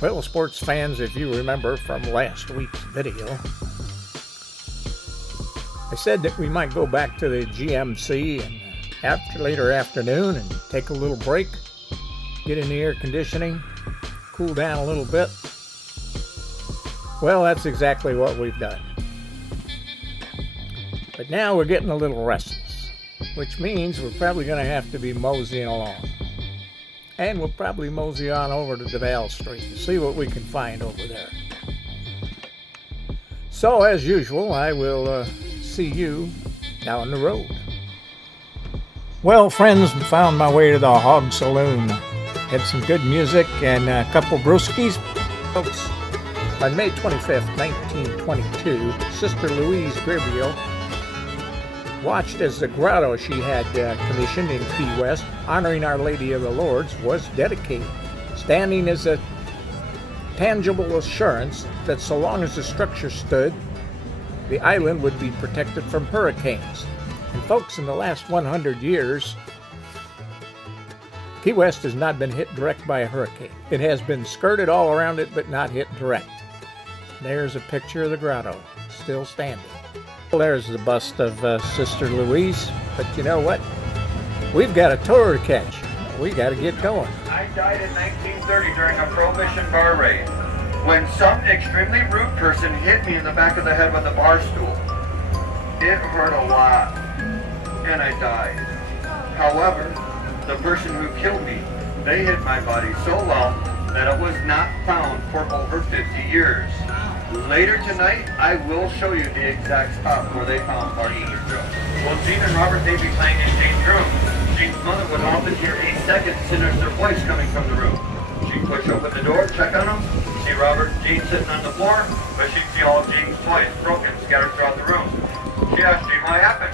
Well, sports fans, if you remember from last week's video, I said that we might go back to the GMC and later afternoon and take a little break, get in the air conditioning, cool down a little bit. Well, that's exactly what we've done. But now we're getting a little restless, which means we're probably going to have to be moseying along. And we'll probably mosey on over to DeVal Street and see what we can find over there. So, as usual, I will see you down the road. Well, friends, found my way to the Hog Saloon. Had some good music and a couple brewskis. Folks, on May 25th, 1922, Sister Louise Gribio watched as the grotto she had commissioned in Key West, honoring Our Lady of the Lords, was dedicated, standing as a tangible assurance that so long as the structure stood, the island would be protected from hurricanes. And folks, in the last 100 years, Key West has not been hit direct by a hurricane. It has been skirted all around it, but not hit direct. There's a picture of the grotto, still standing. Well, there's the bust of Sister Louise, but you know what? We've got a tour to catch. We got to get going. I died in 1930 during a Prohibition bar raid when some extremely rude person hit me in the back of the head with a bar stool. It hurt a lot, and I died. However, the person who killed me, they hit my body so well that it was not found for over 50 years. Later tonight, I will show you the exact spot where they found Martin Luther King. Well, Gene and Robert, they'd be playing in Gene's room. Gene's mother would often hear a second sinister voice coming from the room. She'd push open the door, check on him, see Robert and Gene sitting on the floor, but she'd see all of Gene's toys broken, scattered throughout the room. She asked Gene what happened.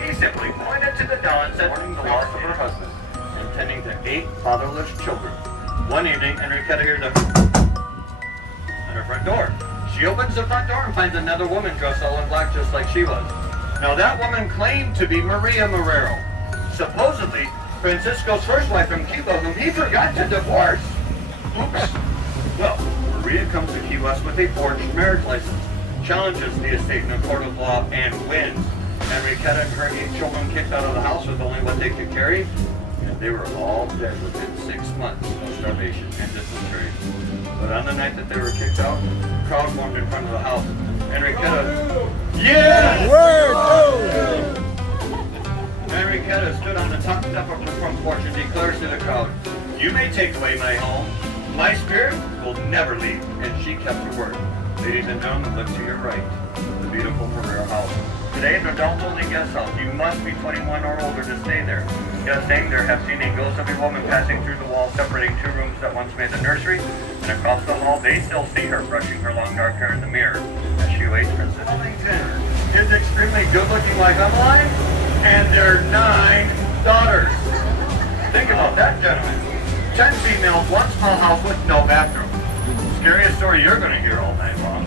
He simply pointed to the doll and said, mourning the loss of her husband and tending to 8 fatherless children. One evening, Enriqueta hears a on her front door. She opens the front door and finds another woman dressed all in black just like she was. Now that woman claimed to be Maria Marrero, supposedly Francisco's first wife from Cuba, whom he forgot to divorce. Oops. Well, Maria comes to Key West with a forged marriage license, challenges the estate in a court of law, and wins. Enriqueta and her 8 children kicked out of the house with only what they could carry, and they were all dead within 6 months of starvation and dysentery. But on the night that they were kicked out, a crowd formed in front of the house. Enriqueta, yes! Enriqueta stood on the top step of her front porch and declares to the crowd, "You may take away my home. My spirit will never leave." And she kept her word. Ladies and gentlemen, look to your right, the beautiful Marrero house. Today, an adult-only guest house. You must be 21 or older to stay there. Guests staying there have seen a ghost of a woman passing through the wall separating 2 rooms that once made the nursery, and across the hall they still see her brushing her long dark hair in the mirror as she waits Princess Ellington is extremely good-looking like Emmeline, and their 9 daughters. Think about that, gentlemen. 10 females, 1 small house with no bathroom. Scariest story you're going to hear all night long.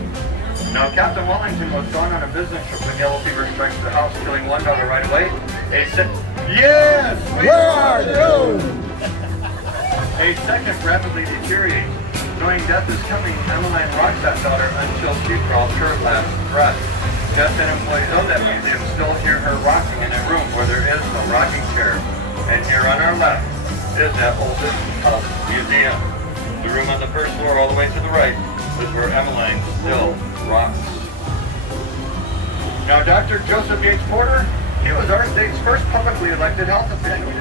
Now, Captain Wellington was gone on a business trip when yellow fever strikes the house, killing 1 daughter right away. Yes! Where are you? A second rapidly deteriorates. Knowing death is coming, Emmeline rocks that daughter until she crawls her last breath. Guests and employees of that museum still hear her rocking in a room where there is no rocking chair. And here on our left is that oldest house museum. The room on the first floor all the way to the right is where Emmeline still rocks. Now, Dr. Joseph Yates Porter, he was our state's first publicly elected health official.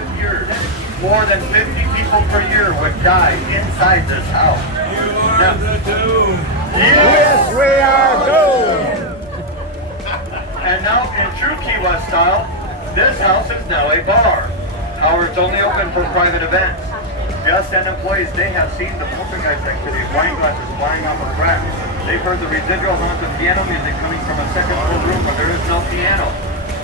More than 50 people per year would die inside this house. Now, yes, we are doomed! And now, in true Key West style, this house is now a bar. However, it's only open for private events. Guests and employees, they have seen the poltergeist activity, wine glasses flying off of cracks. They've heard the residual haunt of piano music coming from a second floor room where there is no piano.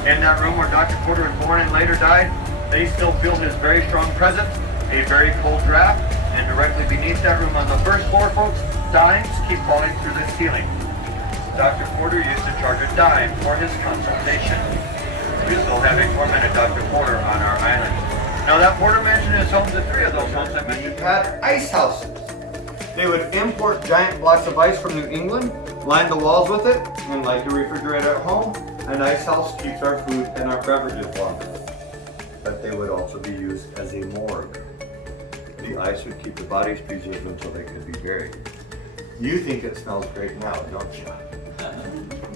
In that room where Dr. Porter was born and later died, they still feel his very strong presence, a very cold draft, and directly beneath that room on the first floor, folks, dimes keep falling through the ceiling. Dr. Porter used to charge a dime for his consultation. We still have a tormented Dr. Porter on our island. Now that Porter mansion is home to 3 of those homes I mentioned had ice houses. They would import giant blocks of ice from New England, line the walls with it, and like your refrigerator at home, an ice house keeps our food and our beverages longer. But they would also be used as a morgue. The ice would keep the bodies preserved until they could be buried. You think it smells great now, don't you?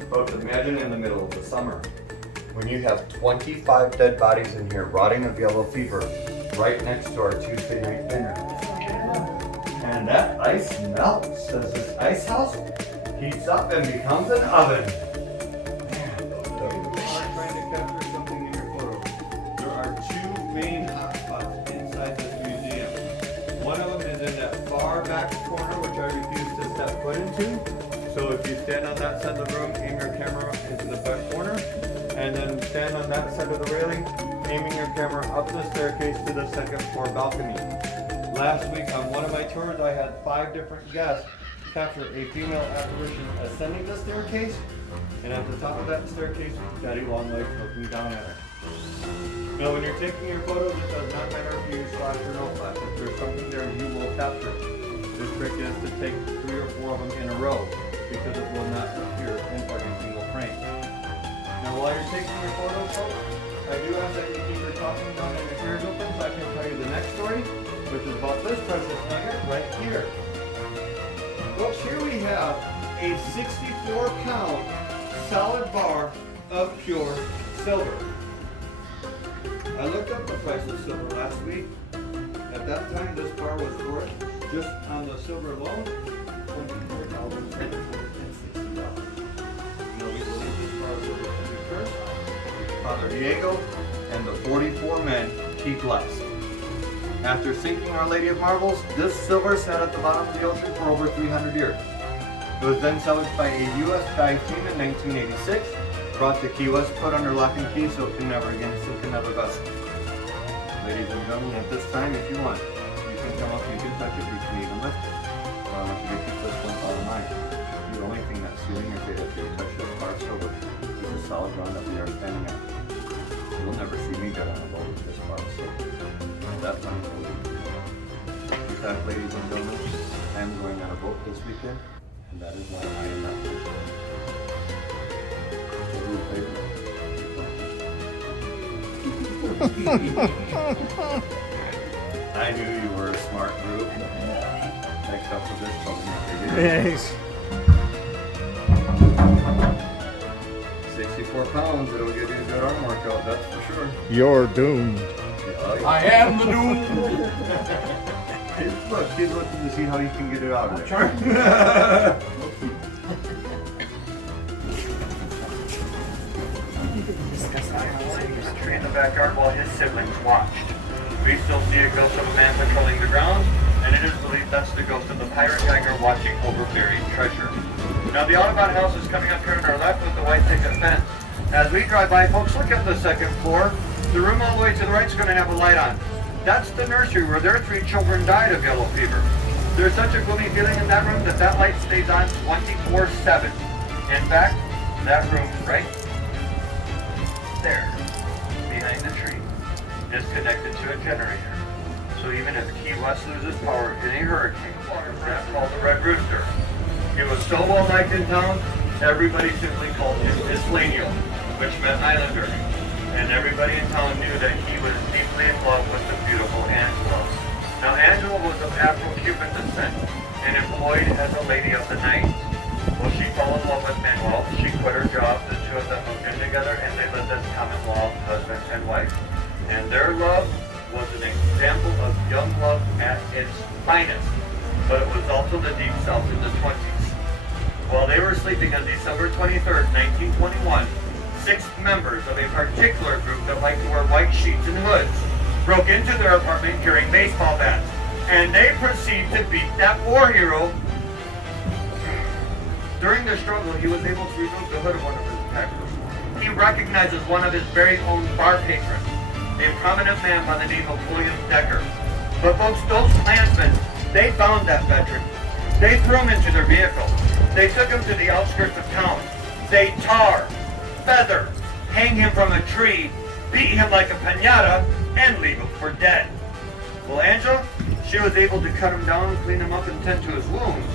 But imagine in the middle of the summer, when you have 25 dead bodies in here rotting of yellow fever right next to our Tuesday night dinner. And that ice melts as this ice house heats up and becomes an oven. Trying to capture something in your photo. There are two main hotspots inside this museum. One of them is in that far back corner, which I refuse to step foot into. So if you stand on that side of the room, aim your camera into the back corner, and then stand on that side of the railing, aiming your camera up the staircase to the second floor balcony. Last week on one of my tours, I had 5 different guests capture a female apparition ascending the staircase, and at the top of that staircase, Daddy Longlegs looking down at her. Now, when you're taking your photos, it does not matter if you use flash or no flash. If there's something there, you will capture it. This trick is to take 3 or 4 of them in a row, because it will not appear in every single frame. Now, while you're taking your photos, folks, I do ask that you keep your talking down and your ears open so I can tell you the next story, which is about this precious nugget right here. Folks, here we have a 64-pound solid bar of pure silver. I looked up the price of silver last week. At that time, this bar was worth, just on the silver alone, $24,760. Now we believe this bar of silver to be cursed. Father Diego and the 44 men he blessed. After sinking Our Lady of Marvels, this silver sat at the bottom of the ocean for over 300 years. It was then salvaged by a U.S. dive team in 1986, brought to Key West, put under lock and key so it can never again sink another vessel. Ladies and gentlemen, at this time, if you want, you can come up, you can touch it, you can even lift it. But I want you to keep this one out of mind. The only thing that's sealing your fate if you touch this bar of silver is the solid ground that we are standing on. You'll never see me get on a boat with this bar of silver. That time, in fact, ladies and gentlemen, I am going on a boat this weekend, and that is why I am not fishing. I knew you were a smart group. Except for this troublemaker. Yes. 64 pounds, it'll give you a good arm workout, that's for sure. You're doomed. I am the doom. Look, he's looking to see how you can get it out of there. Tree in the backyard while his siblings watched. We still see a ghost of a man patrolling the grounds, and it is believed that's the ghost of the pirate tiger watching over buried treasure. Now the Audubon house is coming up here on our left with the white picket fence. As we drive by, folks, look at the second floor. The room all the way to the right is going to have a light on. That's the nursery where their 3 children died of yellow fever. There's such a gloomy feeling in that room that light stays on 24/7. In fact, that room right there, behind the tree, is connected to a generator. So even if Key West loses power in a hurricane, that's called the Red Rooster. He was so well liked in town, everybody simply called him Islanio, which meant Islander. And everybody in town knew that he was deeply in love with the beautiful Angela. Now Angela was of Afro-Cuban descent and employed as a lady of the night. Well, she fell in love with Manuel. She quit her job, the two of them moved in together, and they lived as common law husband and wife. And their love was an example of young love at its finest, but it was also the deep south in the 20s. While they were sleeping on December 23rd, 1921, 6 members of a particular group that liked to wear white sheets and hoods broke into their apartment carrying baseball bats, and they proceeded to beat that war hero. During the struggle, he was able to remove the hood of one of his attackers. He recognizes one of his very own bar patrons, a prominent man by the name of William Decker. But folks, those Klansmen, they found that veteran. They threw him into their vehicle. They took him to the outskirts of town. They tar, feather, hang him from a tree, beat him like a piñata, and leave him for dead. Well, Angela, She was able to cut him down, clean him up, and tend to his wounds,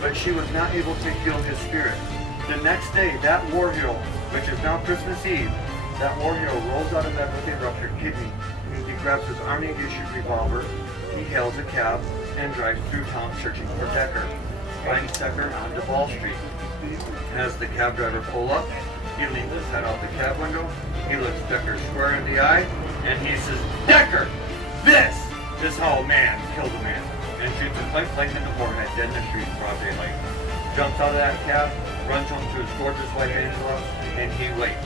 but she was not able to heal his spirit. The next day, that war hero, which is now Christmas Eve, that war hero rolls out of bed with a ruptured kidney. He grabs his Army-issued revolver, he hails a cab, and drives through town searching for Decker. Finds Decker on Duval Street. As the cab driver pull up, he leans his head out the cab window, he looks Decker square in the eye, and he says, "Decker, this is how a man kills a man," and shoots him point blank in the forehead, dead in the street in broad daylight. Jumps out of that cab, runs home to his gorgeous wife Angela, and he waits.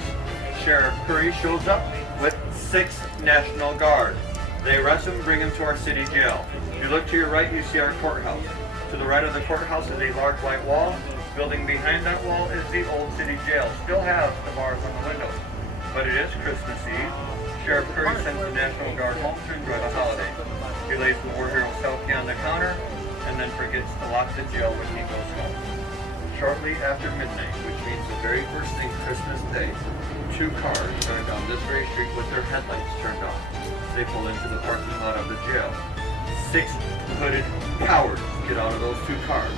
Sheriff Curry shows up with 6 National Guard. They arrest him and bring him to our city jail. If you look to your right, you see our courthouse. To the right of the courthouse is a large white wall. Building behind that wall is the old city jail. Still has the bars on the windows. But it is Christmas Eve. Sheriff Curry sends the National Guard home to enjoy the holiday. He lays the war hero selfie on the counter and then forgets to lock the jail when he goes home. Shortly after midnight, which means the very first thing Christmas Day, 2 cars drive down this very street with their headlights turned off. They pull into the parking lot of the jail. 6 hooded cowards get out of those 2 cars,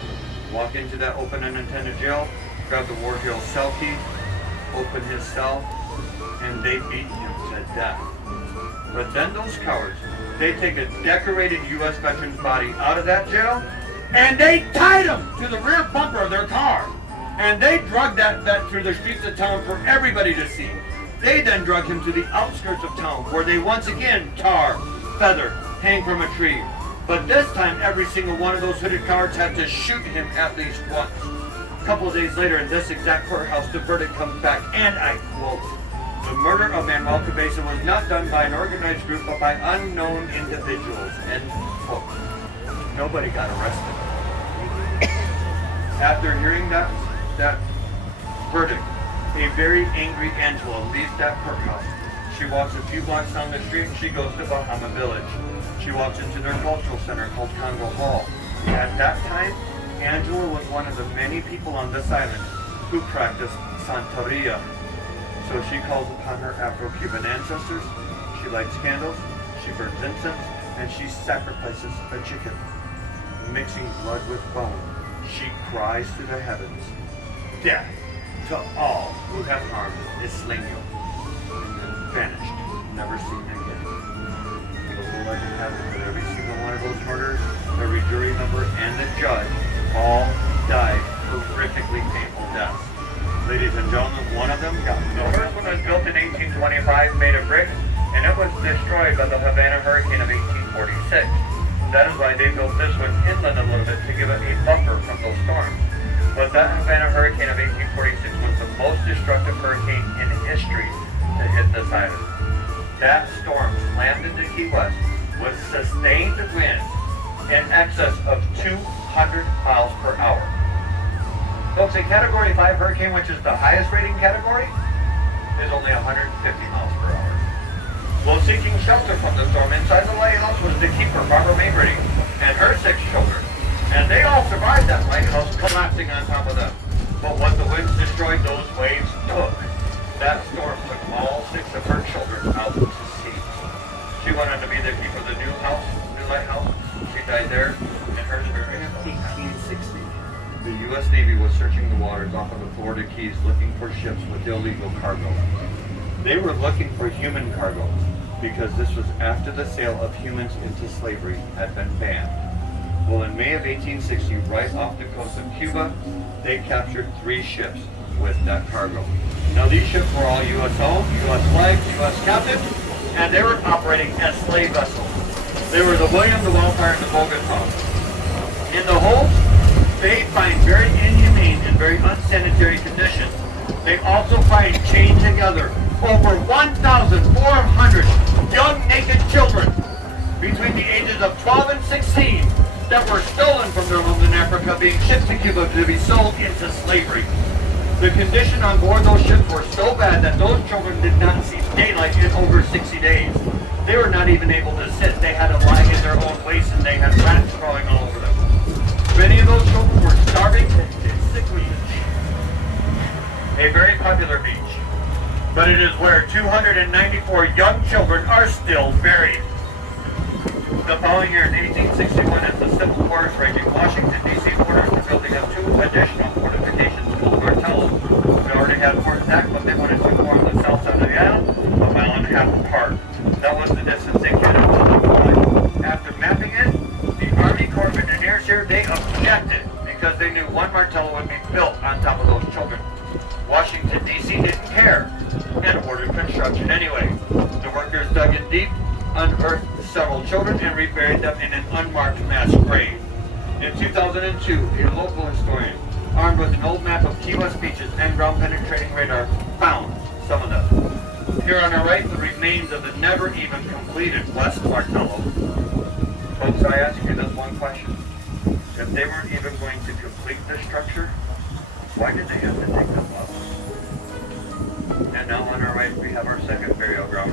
walk into that open and intended jail, grab the war hero cell key, open his cell, and they beat him to death. But then those cowards, they take a decorated U.S. veteran's body out of that jail, and they tied him to the rear bumper of their car. And they drug that vet through the streets of town for everybody to see. They then drug him to the outskirts of town, where they once again tar, feather, hang from a tree. But this time, every single one of those hooded cowards had to shoot him at least once. A couple of days later, in this exact courthouse, the verdict comes back, and I quote, "The murder of Manuel Cabeza was not done by an organized group, but by unknown individuals," end quote. Nobody got arrested. After hearing that verdict, a very angry Angela leaves that courthouse. She walks a few blocks down the street and she goes to Bahama Village. She walks into their cultural center called Congo Hall. At that time, Angela was one of the many people on this island who practiced Santeria. So she calls upon her Afro-Cuban ancestors, she lights candles, she burns incense, and she sacrifices a chicken. Mixing blood with bone, she cries to the heavens, "Death to all who have harmed Isleño," and then vanished, never seen again. The whole legend has it that every single one of those murders, every jury member and the judge, all died horrifically painful deaths. Ladies and gentlemen, one of them got killed. The first one was built in 1825, made of brick, and it was destroyed by the Havana hurricane of 1846. That is why they built this one inland a little bit to give it a buffer from those storms. But that Havana hurricane of 1846 was the most destructive hurricane in history to hit this island. That storm slammed into Key West with sustained winds in excess of 200 miles per hour. Folks, a Category 5 hurricane, which is the highest rating category, is only 150 miles per hour. While seeking shelter from the storm inside the lighthouse was the keeper, Barbara Maybrady, and her 6 children. And they all survived that lighthouse collapsing on top of them. But what the winds destroyed, those waves took. That storm took all 6 of her children out to sea. She went on to be the keeper of the new lighthouse. She died there, and her spirit in 1860. The U.S. Navy was searching the waters off of the Florida Keys looking for ships with illegal cargo. They were looking for human cargo because this was after the sale of humans into slavery had been banned. Well, in May of 1860, right off the coast of Cuba, they captured 3 ships with that cargo. Now, these ships were all U.S. owned, U.S. flagged, U.S. captain, and they were operating as slave vessels. They were the William, the Wildfire, and the Bogota. In the holds, they find very inhumane and very unsanitary conditions. They also find chained together over 1,400 young naked children between the ages of 12 and 16 that were stolen from their homes in Africa, being shipped to Cuba to be sold into slavery. The condition on board those ships were so bad that those children did not see daylight in over 60 days. They were not even able to sit. They had to lie in their own waste, and they had rats crawling all over them. Many of those children were starving and sickly. A very popular beach. But it is where 294 young children are still buried. The following year in 1860, incarcerating, Washington, D.C. orders the building of 2 additional fortifications called Martellos. We already had Fort Sac, but they wanted 2 more on the south side of the island, a mile and a half apart. That was the distance they could have. After mapping it, the Army Corps of Engineers here, they objected because they knew 1 Martello would be built on top of those children. Washington, D.C. didn't care and ordered construction anyway. The workers dug in deep, unearthed several children, and reburied them in an unmarked mass grave. In 2002, a local historian, armed with an old map of Key West beaches and ground-penetrating radar, found some of them. Here on our right, the remains of the never even completed West Martello. Folks, I ask you this one question. If they weren't even going to complete this structure, why did they have to dig them up? And now on our right, we have our second burial ground.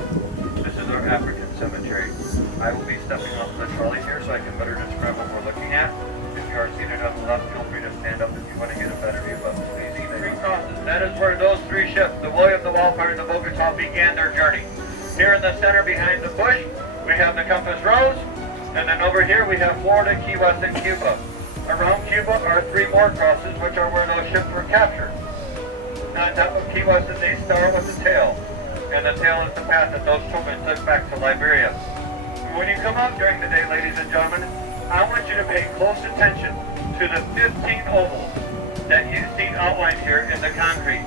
This is our African cemetery. I will be stepping off the trolley here so I can better describe what we're looking at. If you are seated on the left, feel free to stand up if you want to get a better view, but please even 3 crosses. That is where those 3 ships, the William, the Wildfire, and the Bogota, began their journey. Here in the center behind the bush, we have the Compass Rose, and then over here we have Florida, Key West, and Cuba. Around Cuba are 3 more crosses, which are where those ships were captured. On top of Key West is a star with a tail, and the tail is the path that those children took back to Liberia. When you come out during the day, ladies and gentlemen, I want you to pay close attention to the 15 ovals that you see outlined here in the concrete.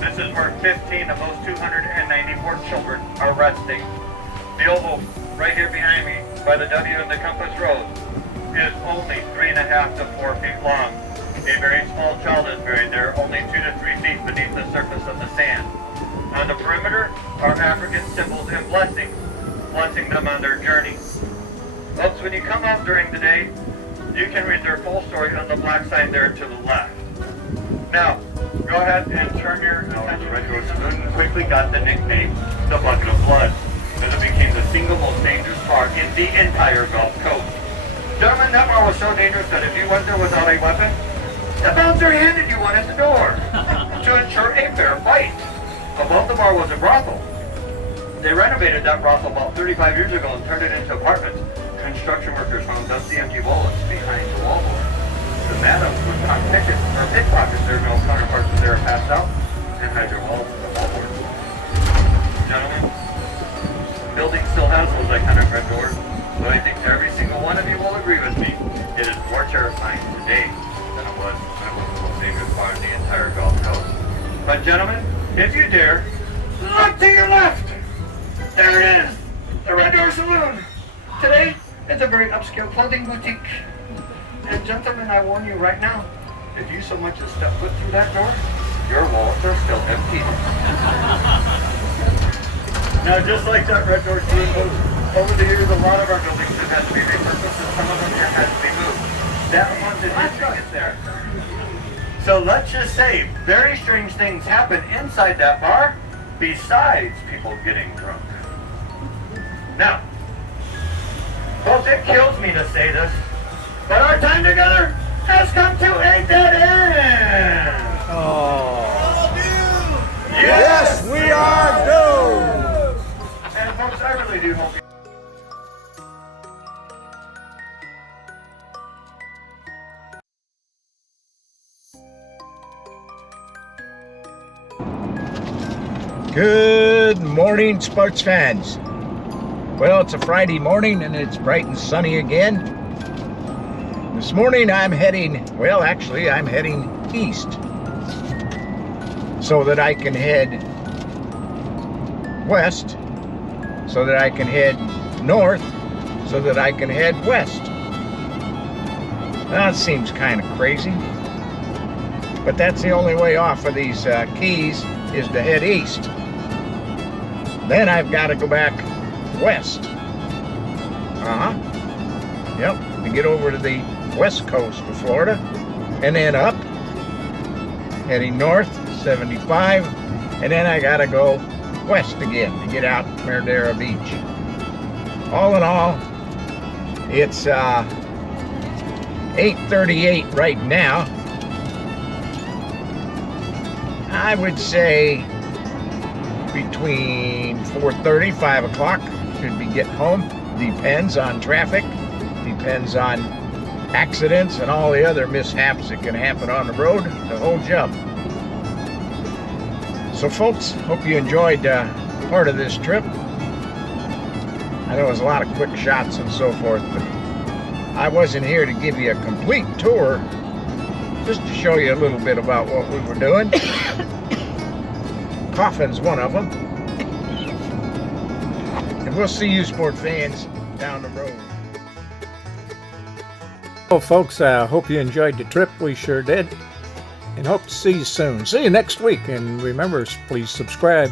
This is where 15 of those 294 children are resting. The oval right here behind me, by the W and the Compass Rose, is only 3.5 to 4 feet long. A very small child is buried there, only 2 to 3 feet beneath the surface of the sand. On the perimeter are African symbols and blessings, blessing them on their journey. Folks, when you come out during the day, you can read their full story on the black side there to the left. Now, go ahead and turn your attention. Red Rose Saloon quickly got the nickname, the Bucket of Blood, as it became the single most dangerous bar in the entire Gulf Coast. Gentlemen, that bar was so dangerous that if you went there without a weapon, the bouncer handed you one at the door to ensure a fair fight. Above the bar was a brothel. They renovated that brothel about 35 years ago and turned it into apartments. Construction workers found dusty empty wallets behind the wallboard. The madams would not pickpocket their male counterparts when they were passed out and hide their wallets in the wallboard. Gentlemen, the building still has those iconic red doors, but I think every single one of you will agree with me. It is more terrifying today than it was when it was the most dangerous bar in the entire Gulf Coast. But gentlemen, if you dare, look to your left! There it is! The Red Door Saloon! Today, it's a very upscale clothing boutique. And gentlemen, I warn you right now, if you so much as step foot through that door, your wallets are still empty. Now, just like that Red Door Saloon, over the years, a lot of our buildings have had to be repurposed and some of them have had to be moved. That one's in history is there. So let's just say, very strange things happen inside that bar, besides people getting drunk. Now, folks, it kills me to say this, but our time together has come to a dead end. Oh. Yes, we are doomed. And folks, I really do hope you Good morning, sports fans. Well, it's a Friday morning and it's bright and sunny again. This morning I'm heading east so that I can head west, so that I can head north, so that I can head west. That seems kind of crazy, but that's the only way off of these keys is to head east. Then I've got to go back west. Yep, to get over to the west coast of Florida, and then up, heading north, 75, and then I gotta go west again to get out Madeira Beach. All in all, it's 8:38 right now. I would say between 4:30, 5 o'clock should be getting home. Depends on traffic, depends on accidents and all the other mishaps that can happen on the road to hold you up. So folks, hope you enjoyed part of this trip. I know it was a lot of quick shots and so forth, but I wasn't here to give you a complete tour, just to show you a little bit about what we were doing. Coffin's one of them. And we'll see you sport fans down the road. Well folks, I hope you enjoyed the trip. We sure did. And hope to see you soon. See you next week. And remember, please subscribe.